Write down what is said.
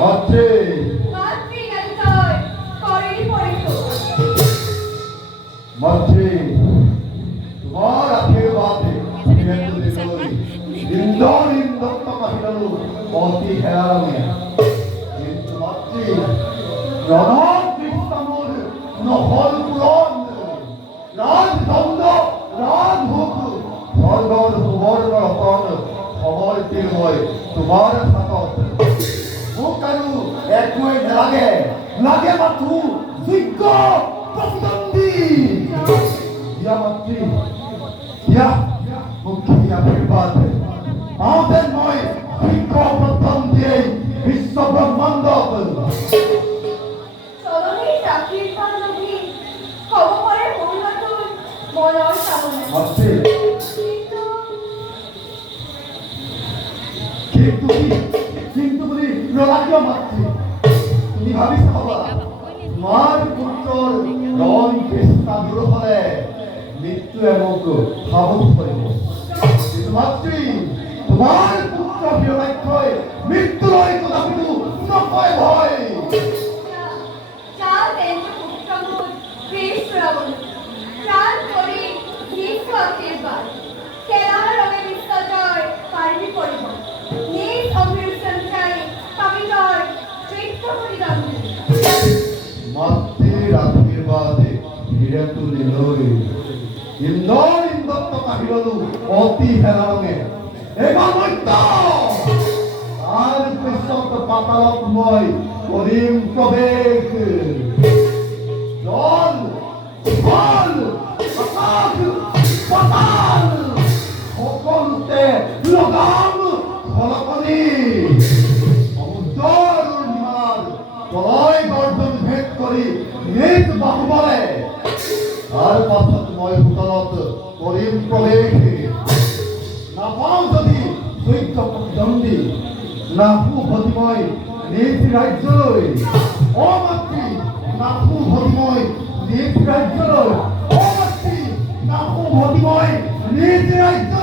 মাতৃ মাতৃকান্তর করেনি পরিতো মাতৃ তোমার আশীর্বাদে ইন্দর ইন্দত্ত মহিলালু অতি হেরামে কিন্তু মাতৃ জনক কৃষ্ণমূল নহল পূরণ রাজদণ্ড রাজভোগ স্বর্গর সুবর্ণ রতন সমর্পিত তোমার হাতত মোক আৰু একোৱে নালাগে লাগে মাথো যোগ্য প্ৰতিদ্বন্দ্বী দিয়া মাতৃ দিয়া মোক দিয়া আশীৰ্বাদ পাওঁতে মই যোগ্য প্ৰতিদ্বন্দ্বীয়ে বিশ্ব ব্ৰহ্মাণ্ডত চলনি চাকৰিৰ পাল্লবী হব পৰে পৰিণতুৰ মনৰ চাবনা মাতৃ কিন্তু কিন্তু বুলি নলাকিয় মাতৃ তুমি ভাবি চাবা তোমাৰ পুত্ৰৰ ৰং কৃষ্ণা দূৰ হ'লে মৃত্যুৱে মোক সাহস কৰিব কিন্তু মাতৃ তোমাৰ পুত্ৰ বিৰলাক্ষই মৃত্যুলৈ কদাপিতো নকয় ভয় চাল তেজ পুত্রমূল কৃষ্ণবল চাল করি কৃষ্ণ আশীর্বাদ খেলার রঙে বিশ্বজয় পারবি পড়িব নিজ অভিরুচন চাই পাবিজয় তৃপ্ত পরিদন্ডী মাতৃৰ আশীৰ্বাদে হিৰে তুলিলৈ ইন্দৰ ইন্দত্ত কাহিৰলো অতি হেৰাৰঙে এইবাৰ মত্য তাৰ পিছত পাতালত মই কৰিম প্ৰৱেশ জল স্থল আকাশ পাতাল সকলোতে লগাম খলকনি সমুদ্ৰৰ সীমাৰ তলয় গৰ্জন ভেদ কৰি নিজ বাহুবলে তাৰ পাছত মই হোটেলত কৰিম প্ৰৱেশ নাপাওঁ যদি যোগ্য প্ৰতিদ্বন্দ্বী নাহো ভতি মই নিজ ৰাজ্যলৈ অ মাতৃ নাহো ভতি মই নিজ ৰাজ্যলৈ অ মাতৃ নাহো ভতি মই নিজ ৰাজ্য